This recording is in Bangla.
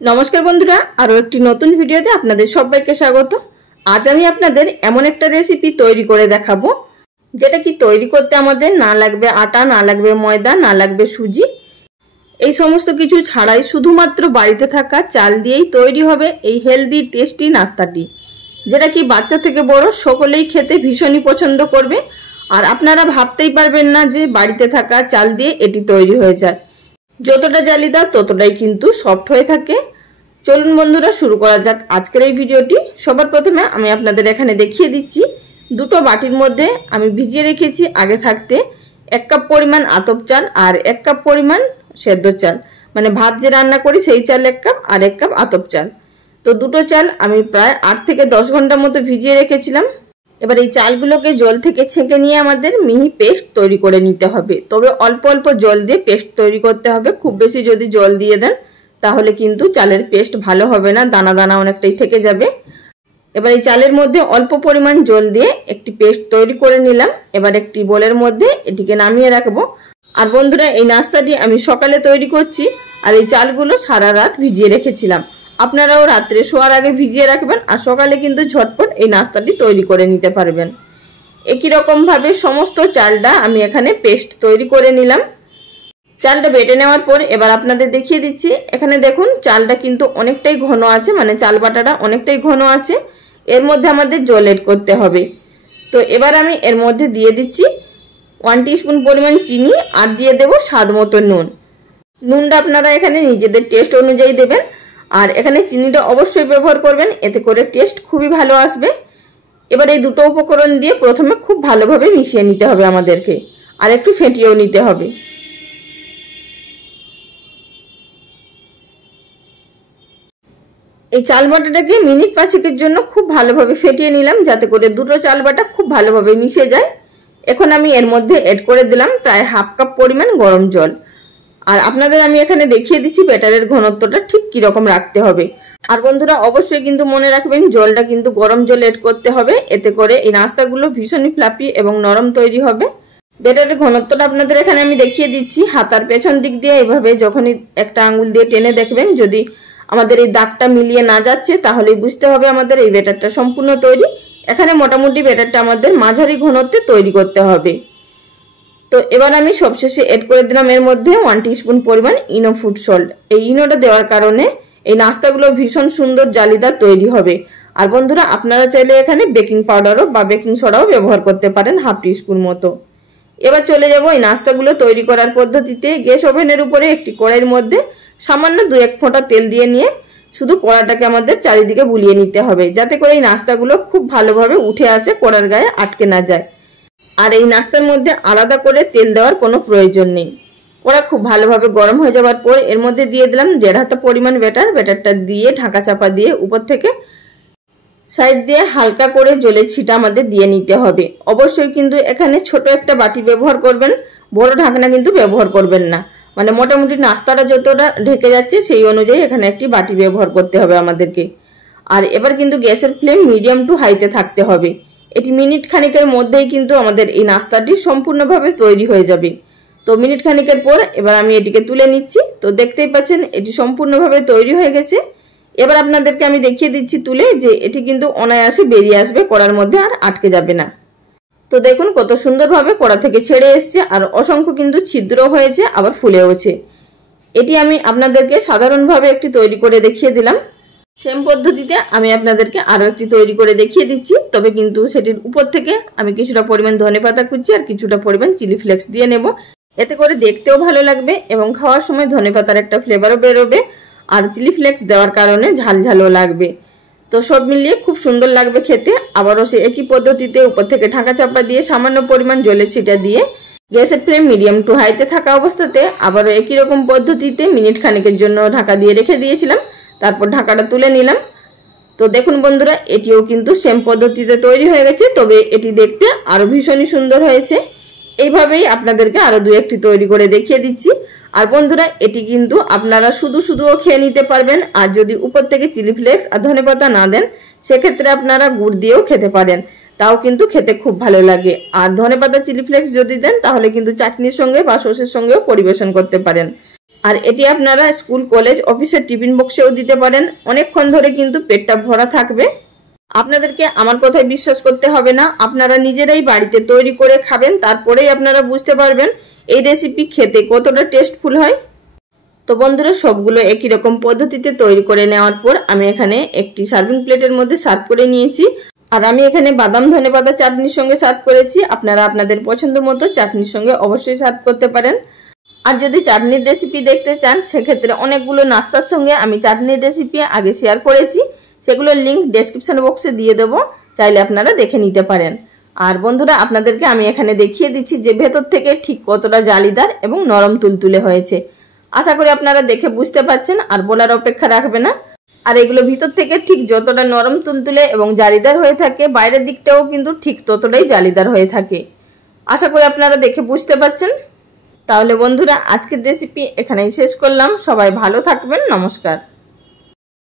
नमस्कार बंधुरा आरो एकटी नतून भिडियोते आपनादेर सबाइके स्वागत। आज आमी आपनादेर एमन एकटा रेसिपि तैरी करे देखाबो जेटा कि तैरी करते आमादेर ना लागबे आटा, ना लागबे मयदा, ना लागबे सुजी। এই সমস্ত কিছু ছাড়াই শুধুমাত্র বাড়িতে থাকা চাল দিয়েই তৈরি হবে এই হেলদি টেস্টি নাস্তাটি, যেটা কি বাচ্চা থেকে বড় সকলেই খেতে ভীষণই পছন্দ করবে। আর আপনারা ভাবতেই পারবেন না যে বাড়িতে থাকা চাল দিয়ে এটি তৈরি হয়ে যায়। যতটা জালি দাও ততটাই কিন্তু সফট হয়ে থাকে। চলুন বন্ধুরা শুরু করা যাক আজকের এই ভিডিওটি। সবার প্রথমে আমি আপনাদের এখানে দেখিয়ে দিচ্ছি দুটো বাটির মধ্যে আমি ভিজিয়ে রেখেছি আগে থাকতে 1 কাপ পরিমাণ আতপ চাল আর 1 কাপ পরিমাণ সেদ্ধ চাল, মানে ভাত যে রান্না করি সেই চাল 1 কাপ আর 1 কাপ আতপ চাল। তো দুটো চাল আমি প্রায় 8 থেকে 10 ঘন্টার মতো ভিজিয়ে রেখেছিলাম। এবার এই চালগুলোকে জল থেকে ছেঁকে নিয়ে আমাদের মিহি পেস্ট তৈরি করে নিতে হবে। তবে অল্প অল্প জল দিয়ে পেস্ট তৈরি করতে হবে, খুব বেশি যদি জল দিয়ে দেন তাহলে কিন্তু চালের পেস্ট ভালো হবে না, দানা দানা অনেকটাই থেকে যাবে। এবার এই চালের মধ্যে অল্প পরিমাণ জল দিয়ে একটি পেস্ট তৈরি করে নিলাম। এবার একটি বোলের মধ্যে এটিকে নামিয়ে রাখবো। আর বন্ধুরা এই নাস্তাটি আমি সকালে তৈরি করছি আর এই চালগুলো সারা রাত ভিজিয়ে রেখেছিলাম। আপনারাও রাত্রে শোয়ার আগে ভিজিয়ে রাখবেন আর সকালে কিন্তু ঝটপট এই নাস্তাটি তৈরি করে নিতে পারবেন। একই রকম ভাবে সমস্ত চালটা আমি এখানে পেস্ট তৈরি করে নিলাম। চালটা বেটে নেওয়ার পর এবার আপনাদের দেখিয়ে দিচ্ছি। এখানে দেখুন চালটা কিন্তু অনেকটাই ঘন আছে, মানে চাল বাটাটা অনেকটাই ঘন আছে। এর মধ্যে আমাদের জল এড করতে হবে। তো এবার আমি এর মধ্যে দিয়ে দিচ্ছি 1 টিস্পুন পরিমাণ চিনি আর দিয়ে দেব স্বাদ মতো নুন। নুনটা আপনারা এখানে নিজেদের টেস্ট অনুযায়ী দেবেন আর এখানে চিনিটা অবশ্যই ব্যবহার করবেন, এতে করে টেস্ট খুবই ভালো আসবে। এবার এই দুটো উপকরণ দিয়ে প্রথমে খুব ভালোভাবে মিশিয়ে নিতে হবে আমাদেরকে আর একটু ফেটিয়েও নিতে হবে। এই চাল বাটাটাকে মিনিট 5 জন্য খুব ভালোভাবে ফেটিয়ে নিলাম যাতে করে দুটো চাল বাটা খুব ভালোভাবে মিশে যায়। এখন আমি এর মধ্যে এড করে দিলাম প্রায় 1/2 কাপ পরিমাণ গরম জল। আর আপনাদের আমি এখানে দেখিয়ে দিচ্ছি ব্যাটারের ঘনত্বটা ঠিক কি রকম রাখতে হবে। আর বন্ধুরা অবশ্যই কিন্তু মনে রাখবেন জলটা কিন্তু গরম জল এড করতে হবে, এতে করে এই নাস্তাগুলো ভীষণই ফ্লাফি এবং নরম তৈরি হবে। ব্যাটারের ঘনত্বটা আপনাদের এখানে আমি দেখিয়ে দিচ্ছি। হাতার পেছন দিক দিয়ে এভাবে যখনই একটা আঙ্গুল দিয়ে টেনে দেখবেন যদি আমাদের এই দাগটা মিলিয়ে না যাচ্ছে তাহলেই বুঝতে হবে আমাদের এই ব্যাটারটা সম্পূর্ণ তৈরি। এখানে মোটামুটি ব্যাটারটা আমাদের মাঝারি ঘনত্বে তৈরি করতে হবে। তো এবার আমি সবশেষে এড করে দিলাম এর মধ্যে 1 টিস্পুন পরিমাণ ইনো ফুড সল্ট। এই ইনোটা দেওয়ার কারণে এই নাস্তাগুলো ভীষণ সুন্দর জালিদার তৈরি হবে। আর বন্ধুরা আপনারা চাইলে এখানে বেকিং পাউডারও বা বেকিং সোডাও ব্যবহার করতে পারেন 1/2 টিস্পুন মতো। এবার চলে যাব এই নাস্তাগুলো তৈরি করার পদ্ধতিতে। গ্যাস ওভেনের উপরে একটি কড়াইয়ের মধ্যে সামান্য 2-1 ফোঁটা তেল দিয়ে নিয়ে শুধু কড়াটাকে আমাদের চারিদিকে বুলিয়ে নিতে হবে যাতে করে এই নাস্তাগুলো খুব ভালোভাবে উঠে আসে, কড়ার গায়ে আটকে না যায়। আর এই নাস্তার মধ্যে আলাদা করে তেল দেওয়ার কোনো প্রয়োজন নেই। কড়া খুব ভালোভাবে গরম হয়ে যাওয়ার পর এর মধ্যে দিয়ে দিলাম 1.5 হাতা পরিমাণ ব্যাটারটা দিয়ে ঢাকা চাপা দিয়ে উপর থেকে সাইড দিয়ে হালকা করে জলের ছিটা আমাদের দিয়ে নিতে হবে। অবশ্যই কিন্তু এখানে ছোট একটা বাটি ব্যবহার করবেন, বড় ঢাকনা কিন্তু ব্যবহার করবেন না। মানে মোটামুটি নাস্তাটা যতটা ঢেকে যাচ্ছে সেই অনুযায়ী এখানে একটি বাটি ব্যবহার করতে হবে আমাদেরকে। আর এবার কিন্তু গ্যাসের ফ্লেম মিডিয়াম টু হাইতে থাকতে হবে। এটি মিনিট খানিকের মধ্যেই কিন্তু আমাদের এই নাস্তাটি সম্পূর্ণভাবে তৈরি হয়ে যাবে। তো মিনিট খানিকের পর এবার আমি এটিকে তুলে নিচ্ছি। তো দেখতেই পাচ্ছেন এটি সম্পূর্ণভাবে তৈরি হয়ে গেছে। এবার আপনাদেরকে আমি দেখিয়ে দিচ্ছি তুলে যে এটি কিন্তু অনায়াসে বেরিয়ে আসবে, কড়ার মধ্যে আর আটকে যাবে না। তো দেখুন কত সুন্দরভাবে কড়া থেকে ছেড়ে এসছে আর অসংখ্য কিন্তু ছিদ্র হয়েছে, আবার ফুলেওছে। এটি আমি আপনাদেরকে সাধারণভাবে একটি তৈরি করে দেখিয়ে দিলাম। সেম পদ্ধতিতে আমি আপনাদেরকে আরও একটি তৈরি করে দেখিয়ে দিচ্ছি, তবে কিন্তু সেটির উপর থেকে আমি কিছুটা পরিমাণ ধনেপাতা কুচি আর কিছুটা পরিমাণ চিলি ফ্লেক্স দিয়ে নেব। এতে করে দেখতেও ভালো লাগবে এবং খাওয়ার সময় ধনেপাতার একটা ফ্লেভারও বেরোবে আর চিলি ফ্লেক্স দেওয়ার কারণে ঝালঝালও লাগবে। তো সব মিলিয়ে খুব সুন্দর লাগবে খেতে। আবারও সে একই পদ্ধতিতে উপর থেকে ঢাকা চাপা দিয়ে সামান্য পরিমাণ জলের ছিটা দিয়ে গ্যাসের ফ্লেম মিডিয়াম টু হাইতে থাকা অবস্থাতে আবারও একই রকম পদ্ধতিতে মিনিট খানেকের জন্য ঢাকা দিয়ে রেখে দিয়েছিলাম। তারপর ঢাকাটা তুলে নিলাম। তো দেখুন বন্ধুরা এটিও কিন্তু সেম পদ্ধতিতে তৈরি হয়ে গেছে, তবে এটি দেখতে আরো ভীষণই সুন্দর হয়েছে। এইভাবেই আপনাদেরকে আরো 2-1টি তৈরি করে দেখিয়ে দিচ্ছি। আর বন্ধুরা এটি কিন্তু আপনারা শুধুও খেয়ে নিতে পারবেন, আর যদি উপর থেকে চিলি ফ্লেক্স আর ধনেপাতা না দেন সেক্ষেত্রে আপনারা গুড় দিয়েও খেতে পারেন, তাও কিন্তু খেতে খুব ভালো লাগে। আর ধনেপাতা চিলি ফ্লেক্স যদি দেন তাহলে কিন্তু চাটনির সঙ্গে বা সসের সঙ্গেও পরিবেশন করতে পারেন। আর এটি আপনারা স্কুল কলেজ অফিসের টিফিন বক্সেও দিতে পারেন। অনেকক্ষণ ধরে কিন্তু পেটটা ভরা থাকবে। আপনাদেরকে আমার কথায় বিশ্বাস করতে হবে না, আপনারা নিজেরাই বাড়িতে তৈরি করে খাবেন, তারপরেই আপনারা বুঝতে পারবেন এই রেসিপি খেতে কতটা টেস্টফুল হয়। তো বন্ধুরা, সবগুলো একই রকম পদ্ধতিতে তৈরি করে নেওয়ার পর আমি এখানে একটি সার্ভিং প্লেটের মধ্যে সার্ভ করে নিয়েছি। আর আমি এখানে বাদাম ধনেপাতা চাটনির সঙ্গে সার্ভ করেছি। আপনারা আপনাদের পছন্দ মতো চাটনির সঙ্গে অবশ্যই সার্ভ করতে পারেন। আর যদি চাটনির রেসিপি দেখতে চান, সেক্ষেত্রে অনেকগুলো নাস্তার সঙ্গে আমি চাটনির রেসিপি আগে শেয়ার করেছি, সেগুলোর লিঙ্ক ডেসক্রিপশন বক্সে দিয়ে দেবো, চাইলে আপনারা দেখে নিতে পারেন। আর বন্ধুরা, আপনাদেরকে আমি এখানে দেখিয়ে দিচ্ছি যে ভেতর থেকে ঠিক কতটা জালিদার এবং নরম তুলতুলে হয়েছে। আশা করি আপনারা দেখে বুঝতে পারছেন, আর বলার অপেক্ষা রাখবে না। আর এগুলো ভিতর থেকে ঠিক যতটা নরম তুলতুলে এবং জালিদার হয়ে থাকে, বাইরের দিকটাও কিন্তু ঠিক ততটাই জালিদার হয়ে থাকে। আশা করি আপনারা দেখে বুঝতে পারছেন। তাহলে বন্ধুরা, আজকের রেসিপি এখানেই শেষ করলাম। সবাই ভালো থাকবেন। নমস্কার।